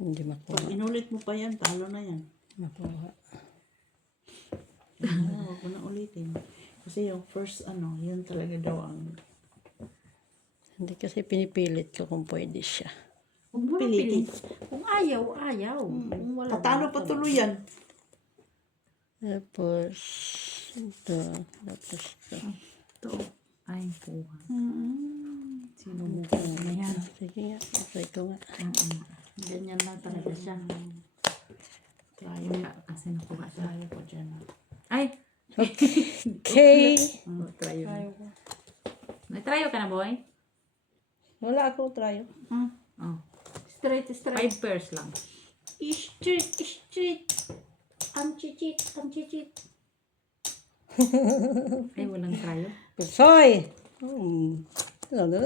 Hindi makuha. Pag inulit mo pa yan, talo na yan. Makuha. Huwag mo na ulitin. Kasi yung first yun talaga daw ang Hindi kasi pinipilit ko kung pwede siya. Huwag mo pilitin. Kung ayaw, ayaw. Kung wala, Tatalo pa tuloy yan. Tapos, ito. Tapos ito. Ito. Ay, kuha. Sino mo na yan? Sige nga. Okay ko nga. Ganyan lang talaga siya. Wala kasi nakuha siya. Tayo ko dyan. Ay! Okay. Oh, trayo na. May trayo ka na, boy? Wala akong trayo. Oh. Straight, straight. 5 pairs lang. Straight, straight. Ang chichit, ang chichit. Ay, walang trayo. Soy! Ano?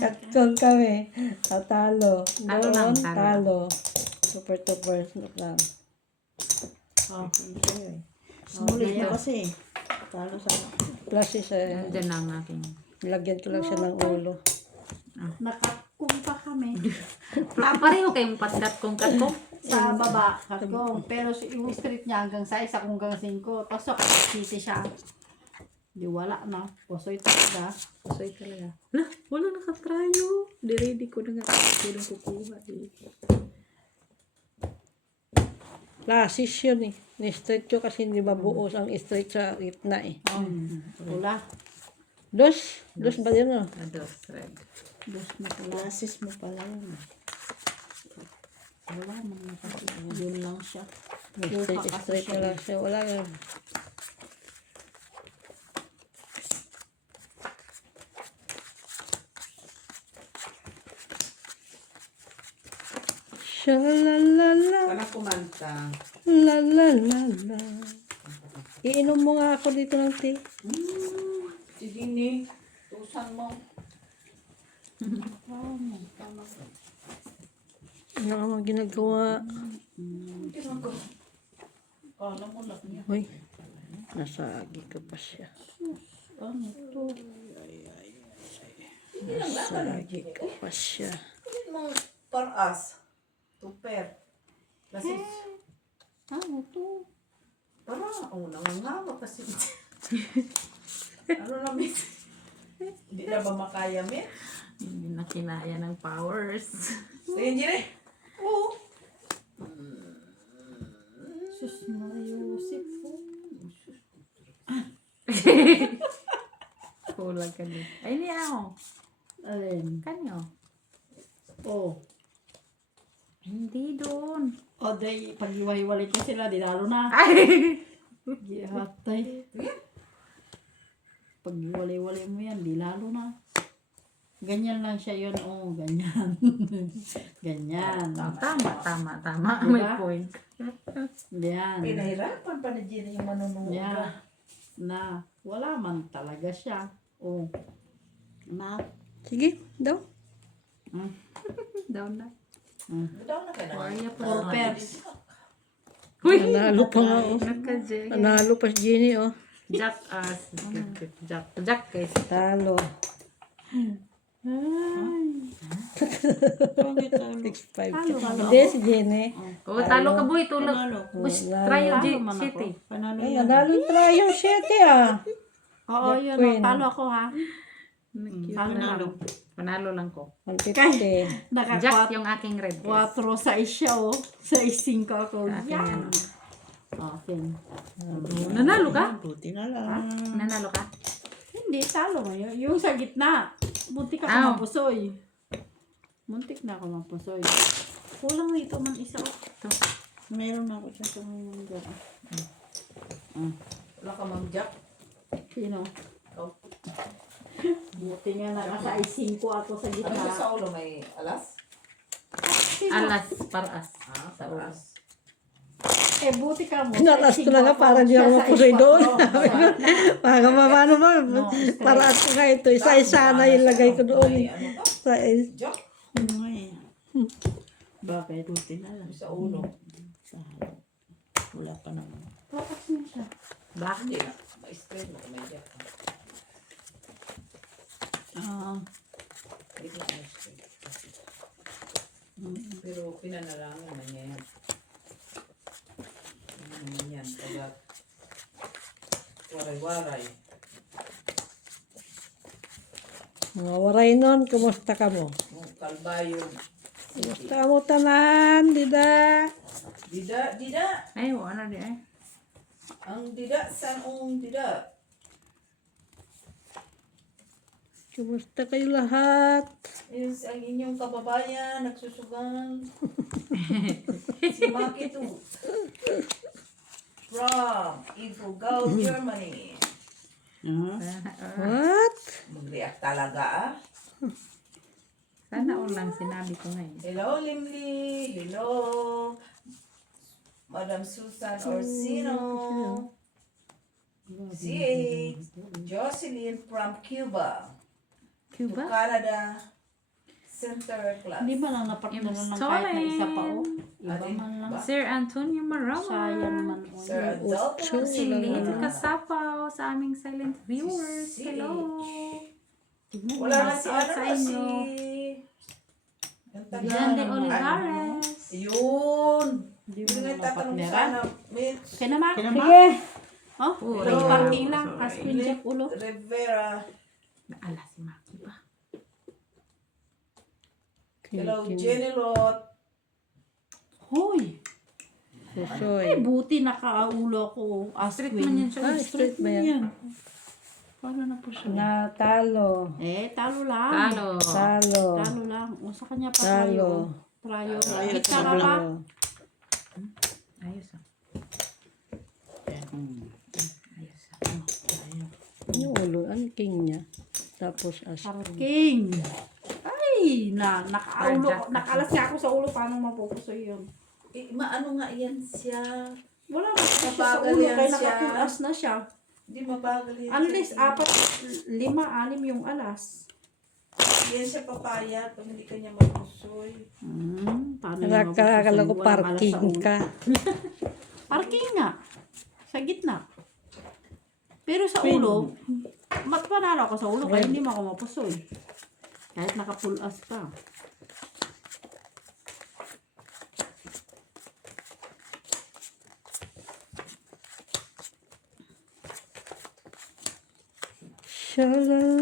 Katkong kami. Talo. Talo lang, Doon, talo. Super lang. Sinulit mo kasi. Talo sa Plus isa, Nandyan na ang aking. lagyan ko lang siya ng ulo. Nakakumpa kami. Pareho kayong patdat kong katko. Sa baba, katong. Pero yung street niya hanggang 6, ako hanggang 5. Tapos nakakasiti siya. Di wala na. Pusoy talaga. Pusoy talaga. Lah, wala nakatrayo. Di-ready ko na nga. Sino kukuha eh. Klasis yun eh. Ni-straight ko kasi hindi mabuos ang straight sa gitna eh. Wala. Dos ba yun o? Ados, red. Dos na pala. classes mo pala yun. Wala man kasi. Yun lang siya. Straight na lang siya. Wala yun. Shalalala, Kana kumanta. lalalala. Iinom mo nga ako dito ng tea. Sige ni. Tusan mo. Ano ka mga ginagawa? Kala mo lang niya. Uy, nasagi ka pa siya. Ano to? Nasagi ka pa siya. Kunin mo paras. Tuper. Kasi, Ano to? para, nangangawa kasi. Ano na, miss? Hindi na ba makaya, miss? Hindi na kinaya ng powers. Sige, Jire. Oo. Sus Mariusip po. Kulang ka din. Ay, niya ako. Alin? Kanyo. Oh. Hindi doon. O, day, pag iwahiwalay ko sila, di lalo na. Ay! Gihatay. Pag iwalay-walay mo yan, di lalo na. Ganyan lang siya yun. Oo, ganyan. Ganyan. Tama. Diba? May point. Yan. Pinahirapan pa ni Jenny yung manunood. Yeah. Na, wala man talaga siya. Oh. Na. Sige, daw. Down na. Daw na ka na. Kaya po. Four pairs. Uy! Nanalo pa nga, oh. Naka-J. Nanalo pa si Jenny, oh. Jack as. Jack guys. Talo. Bakit talo? 6-5. Talo ka Hindi, si Jenny. Oh, talo ka boy. Tulog. Panalo. Wish, Wala. try yung Talo man ako. city. Panalo Ay, yan. nanalo yung try yung 7, ah. Oo, yun. Queen. Talo ako ha. Panalo. Panalo lang ko. 150. Jack Naka yung aking red. guys. 4 sa siya oh. Sa 5 ako. Sa akin Yan. yan. Akin. Nanalo ka? Buti na lang. Nanalo ka? Hindi, talo mo yun. Yung sa gitna. Muntik ako Ow. mapusoy. Muntik na ako mapusoy. Kulang dito man isa. Ito. Meron ako siya sa mga Wala ka Ma'am Jack. Sino? Oh. Buti nga nasa 5 ako sa Ano gitna. ba sa ulo? May alas? Sino? Alas, paras. Sa alas. Eh, buti ka mo. Nalas ko na nga para di ako mapusoy doon. Para paano ba? Para ako nga ito. Isa-isa na ilagay ko doon. May ano ka? Sa Jack? Bakit? Buti na lang. Sa ulo. Wala pa naman. Tapos na siya. Hindi na. May straight mo. May Jack. Hindi na may straight. Pero pinanalangan na niya yan. Ano naman yan? Kaya waray-waray. mga waray nun, kumusta ka mo? Yung kalbayo. Kumusta mo tanan, dida? Dida. Ay, wala di eh. Ang dida. Saan ang dida? Kumusta kayo lahat? Is ang inyong kababayan nagsusugan. Si Maki too. From Ifugao, Germany. What? Mag-react talaga ah. Sana lang sinabi ko ngayon. Hello Limli. Hello Madam Susan Orsino. CH Jocelyn from Cuba. To Cuba? Canada Center Class. Hindi ba lang napartner ng kahit na isa pa oh? Iba man lang. Sir Antonio Marama. Sayang man oh. Sir Adolfo. Si Lynn Kasapaw sa aming silent viewers. Si Hello. Wala na si Shout out ano sa na si... inyo. Yung John de taga- Olivares. Yun. Hindi Hindi mo nga na tatanong napartneran. sana. Mitch Kinamak. Sige. Oh, Oh, may Rivera. parking lang. Aspin Jack ulo. Rivera. Naala si Maki ba? Hello, Jenny Lot. Hoy! Ay, Susoy. buti nakaulo ko. Street Aspin. man yan siya. Ah, straight ba yan? Paano na po siya? Natalo. Eh, talo lang. Talo. Talo. Talo lang. O, sa kanya pa Talo. tayo. Higit ka na pa. Ayos ah. Ayos ah. Yung ulo, ang king niya. Tapos as. Parking. Ay, nakalas niya ako sa ulo. Paano mapupusoy yun? Maano nga yan siya. Wala na siya sa Mabagal ulo. yan Kaya siya. nakapulas na siya. Hindi mabagal yan. Unless siya. 4, 5, 6 yung alas. Yan siya papayat pag hindi kanya mapusoy. Paano niya Akala ko mapupusoy? Walang alas sa parking ulo. ka. Parking nga. Sa gitna. Pero sa ulo, panalo ako sa ulo kaya hindi mo ako mapusoy. Kahit naka-full as ka.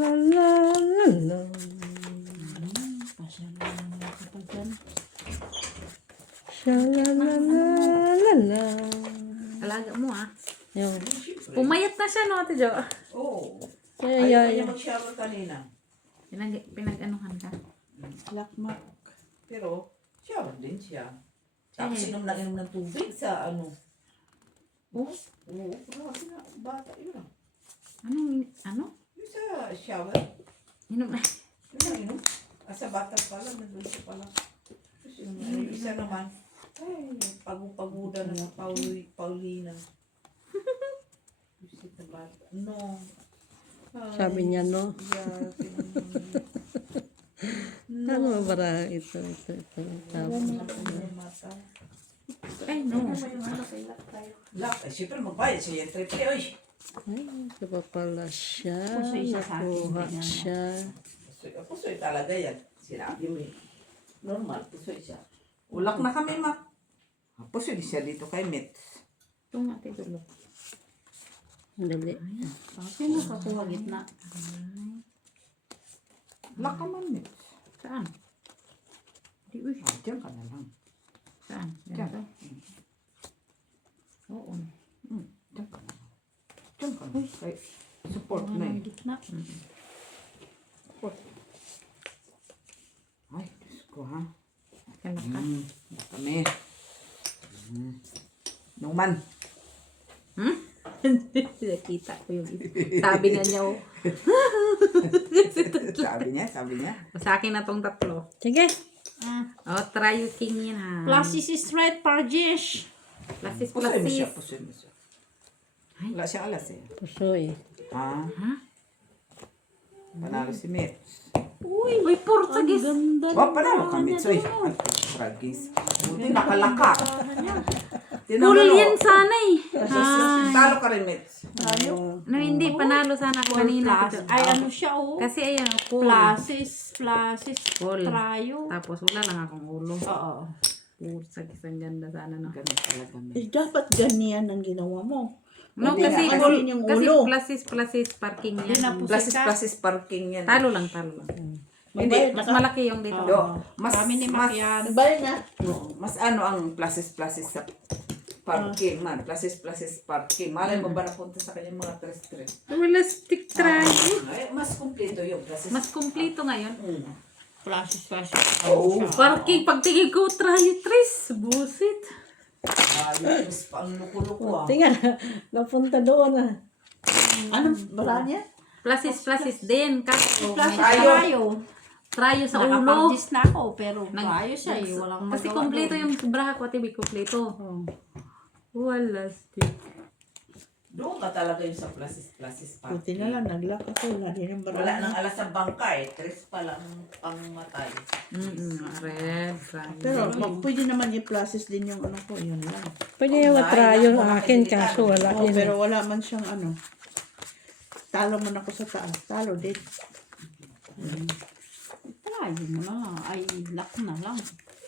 Shalalalala. Pasya na naman ako pa dyan. Shalalalala. Alaga mo ah. Yung, Pumayat na siya no, Ate Jo. Oo. kaya Ayaw yan. niya mag-shower kanina. Pinag-anuhan ka. Black mark. Pero, Shower din siya. Tapos inom na inom ng tubig sa ano. Oo, grabe na. Bata yun. Ano? Yung sa shower. Inom na. Yun na inom. Sa bata pala, nandun siya pala. Tapos yung isa naman, ay, paguda na sa Paulina. Yung sa bata. No. Ay, Sabi niya, no? yeah, Ano ba ito? Ay, no. Lak, siyempre magbayad siya yung trip niya. Uy! Ay, ito pa pala siya. Pusoy siya sa akin, Nakuha ganyan. siya. Pusoy talaga yan. Sinabi mo eh. Normal, pusoy siya. Ulak na kami, Mak. Pusoy siya dito kay Met. Ito nga, ito dulo. Dali. Sino kakuha gitna? Ulak ka man, Met. Saan? Di, uy. Diyan ka na lang. Saan? Diyan. Ganito? Oo. Diyan ka na lang. Diyan ka na. Ay, support na eh. Gitna. Ay, Diyos ko ha. Kalaka. Kami. Numan. Nakita ko yung sabi nga niya. Oh. Sabi niya. Sa akin na tong tatlo. Sige. Oh, try yung king yan ha. Plasis is right, Parjesh. Plasis, Pusoy mo siya, plasis. pusoy mo siya. Wala siyang alas eh. Pusoy. Ha? Panalo si Met. Uy, Portuguese. Oh, panalo ka, Met. Soy. Ay, Portuguese. Buti nakalaka. Full yan sana eh. Talo ka rin, Met. No, hindi. Panalo sana ako kanina. Plus. Ay, ano siya, oh. Kasi ayan, oh, full. Plasis, Full. trayo. Tapos wala lang akong ulo. Oo. Portuguese, ang ganda sana no. Ganun talaga, Met. Eh, dapat ganyan ang ginawa mo. No, Hindi kasi nga, full. kasi yung Kasi ulo. plasis parking Hindi na yan. po Plasis parking yan. Talo lang. Hindi, mas malaki yung dito. Mas, Kami ni Makian. Nagbayad na. mas ano ang plasis sa parking man. Plasis parking. Malay mo ba napunta sa kanyang mga tres-tres? Wala stick try. Ay, mas kumpleto yung plasis. Mas kumpleto ngayon. Plasis. Oo. Parking, pagtingin ko, try tres. Busit. Ayos pa ang luko-luko ah. Tingnan. Napunta doon ah. Ano ba niya? Plasis din. Kaso, Plasis, may trayo. trayo sa ulo. Nakapagdis na ako, pero trayo siya eh. Walang Kasi magawa kumpleto doon. yung braha ko, atibi, kumpleto. Wala stick. Doon ka talaga yung sa plasis Buti parking. na lang, naglock ako. Wala din yung Wala barang. nang alas sa bangka eh. Tres pa lang ang matay. Red, fried. Pero pwede naman i-process din yung ano ko. Yun lang. Pwede yung matrayo ang akin kaso wala Oh, din. pero wala man siyang ano. Talo man ako sa taas. Talo din. Trayo mo na lang. Ay, lock na lang.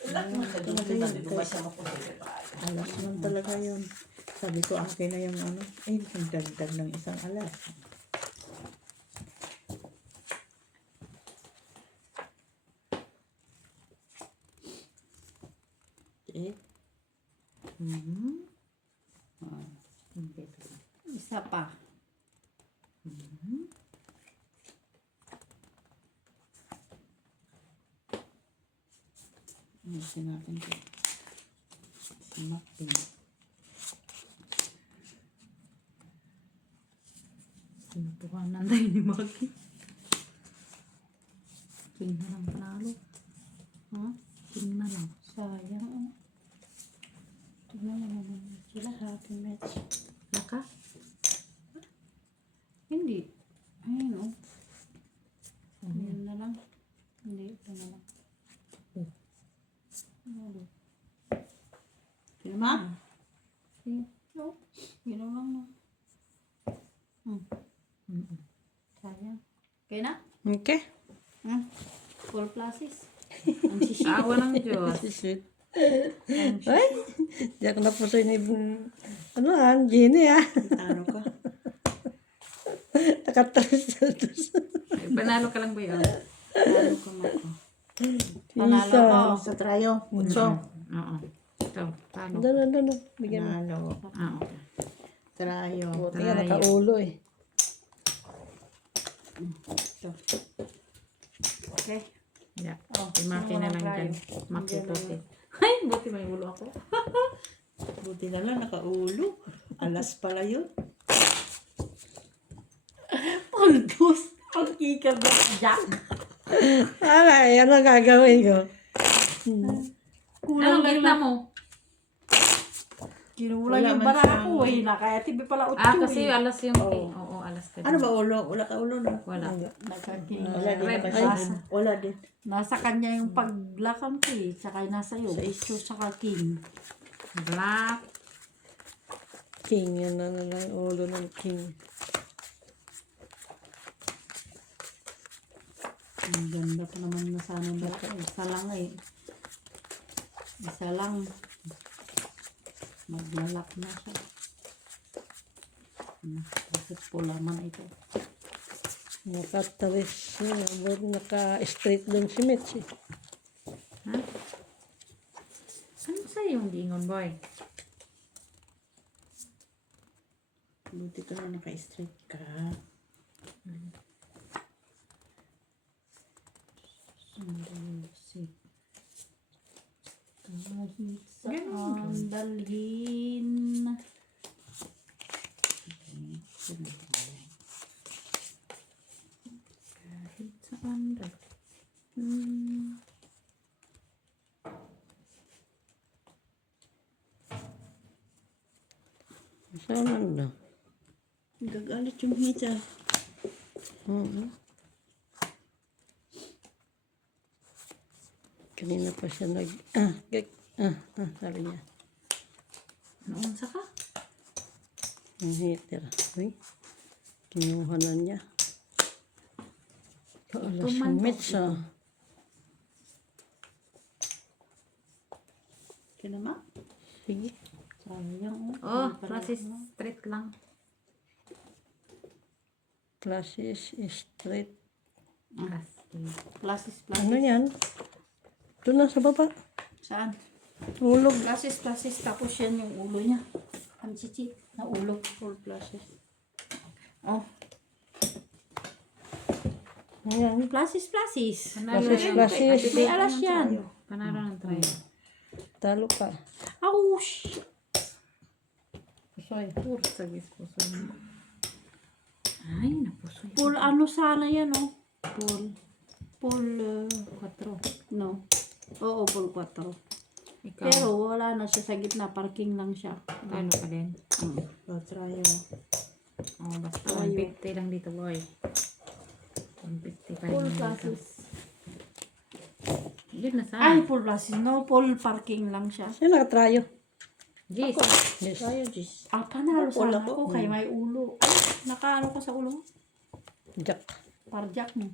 Wala mo sa doon. Diba? Di ba siya mapunta pa? Alas naman talaga yun. Sabi ko, akin na yung ano. Eh, nagdagdag ng isang alas. Eh, Isa pa. ayusin natin ito. Simatin. Sinutukanan tayo ni Maki. King na lang panalo. Ha? King na lang. Sayang. Tingnan mo naman sila. Happy match. Laka? Hindi. Ayun o. Ayun na lang. Hindi. Ito na lang. Ano? Pinama? Sige. No. Yun lang no. Sayang. Okay na? Okay. Full plasis. Awa ng Diyos. Sweet. Ay, di ako napusoy ni ano Jenny Ano ka? Nakatres. Panalo ka lang ba yun? Panalo ka mo. Panalo ko. Sa trayo. Utso. Oo. Ito, talo. Doon. Bigyan mo. Nalo. Oo. Trayo. Buti nga nakaulo eh. Okay. Yeah. Oh, Maki na lang dyan. Maki Dyan na puti. lang. Ay, buti may ulo ako. Buti na lang nakaulo. Alas pala yun. Pulbos. Ang kikar na Jack. Ay, ano gagawin ko? Kulang Anong lang gitna na. mo? Kinulang Wala yung man bara siyang- ko eh. Kaya tibi pala utyo Ah, kasi eh. alas yung... Oo. Oo, alas ka Ano din. ba ulo? Wala ka ulo no? Wala. Nagkaking. Wala din Red. kasi. Ay. Wala din. Nasa kanya yung paglakang ko eh. Tsaka nasa iyo. Sa Iso tsaka king. Black. King, yan na lang ulo ng king. Ang ganda pa naman na sana na ito. Isa lang eh. Isa lang. Maglalak na siya. Bakit pula man ito? Naka-tres, naka-straight doon si Mitch eh. Ha? Ano sa'yo yung gingon, boy? Buti ka na naka-straight ka. Sandalisip. Kahit Ganun. saan dalhin. Kahit saan daw. Hmm. Saan na? Gagalit yung hita. Kanina pa siya sabi niya. Noon sa ka? Ang heater. Uy, kinuha na niya. Alas si man to, Mitch ah. Kinama? Sige. Sayang. Oh, Francis straight lang. Classes straight. Plasis, Ano plasis. yan? Ito na sa baba. Saan? Ulog. Plasis, plasis. Tapos yan yung ulo niya. Ang chichi na ulo. Full plasis. Oh. Ayan. Plasis, plasis. Panalo Plasis, yan. plasis. May alas yan. Panalo ng try. Talo ka. Aush! Soy. Puro sagis puso mo. Ay, napuso yun. Full ano sana yan, oh. Full 4. no. Oo, full 4. Ikaw. Pero wala na siya sa gitna. Parking lang siya. Talo ka din. So, try Oh, basta 150 lang dito, boy. 155 full lang dito. plasis. Yun na sana. Ay, full plasis. No, full parking lang siya. Sino nakatrayo? Jeez. Yes. Tayo, Jis. Ah, panalo Full sana ako. ako kay may ulo. Ay, nakaano ko sa ulo mo? Jack. Parjak mo.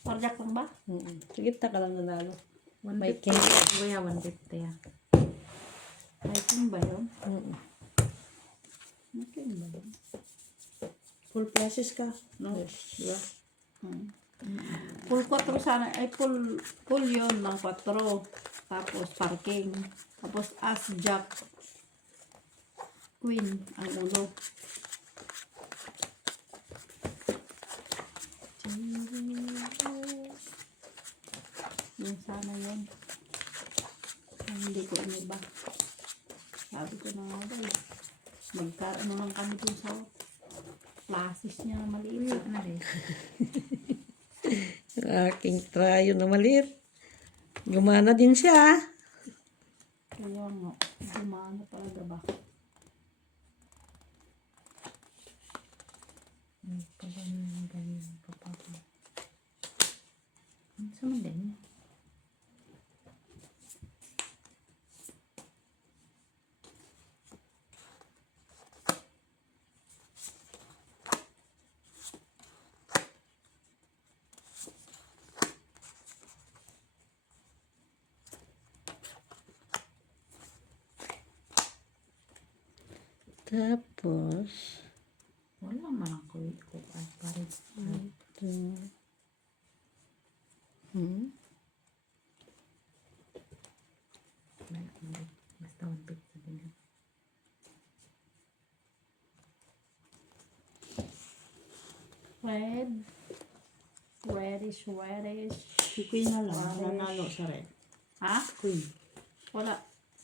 Parjak lang ba? Sige, ka lang nanalo. 150. May king. Kuya, 150 ah. May king ba yun? May king ba yun? Full places ka. No? Yes. Diba? Full 4 sana. Ay, full yun ng 4. Tapos parking. Tapos as jack. Queen ang ulo. Yun sana yun. Ay, hindi ko iniba. Sabi ko na nga ba eh. Magkaano lang kami dun sa plasis niya na maliit. Ano rin? Aking trayo na maliit. Gumana din siya. Kaya nga, gumana talaga ba? Ganyan pa pa. Sama din. Tapos, Wala man ang kuwi ko. Ay, pare. ito. Basta 150 din. Red. Red. Swedish. Si Queen na lang. Nanalo sa red. Ha? Queen. Wala.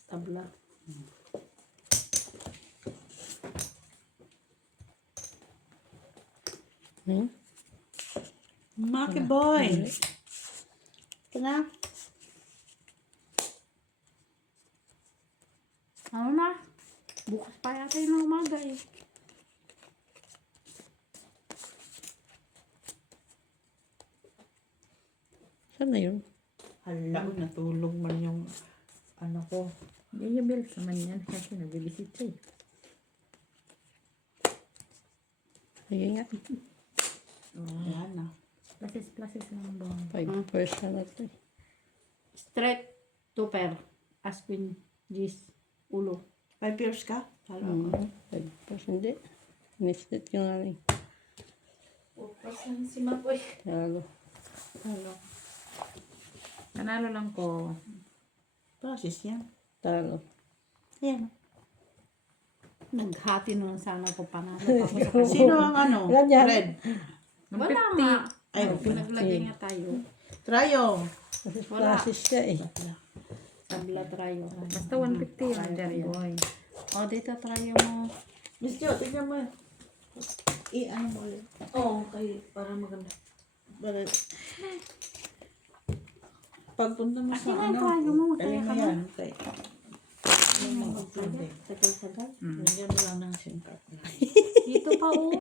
Tabla. Hmm? Maki boy. Ito na. Ano na? Bukas pa yata yung umaga eh. Saan na yun? Hala, natulog man yung ano ko. Yung bills naman yan kasi nagbibisit siya eh. Sige nga. Ayan na. Places lang doon. 5 person na to. Straight to pair. As queen. Gis. Ulo. 5 years ka? Talo ako. 5 person, hindi. Inislit ko nga rin. Pasan si Makoy. Talo. Nanalo lang ko. Process yan. Talo. Ayan. Naghati na lang sana ako panalo pa ako sa Sino ang ano? Ganyan. Red. Wala nga. Ay, Naglagay nga tayo. Trayo. Kasi classes siya eh. Sabla tayo. Basta 150 yan, Jerry boy. O, dito tayo mo. Miss Jo, tignan mo. I-ano mo ulit. Oo, kay para maganda. Pagpunta mo sa Kasi nga ano, tayo mo. galingan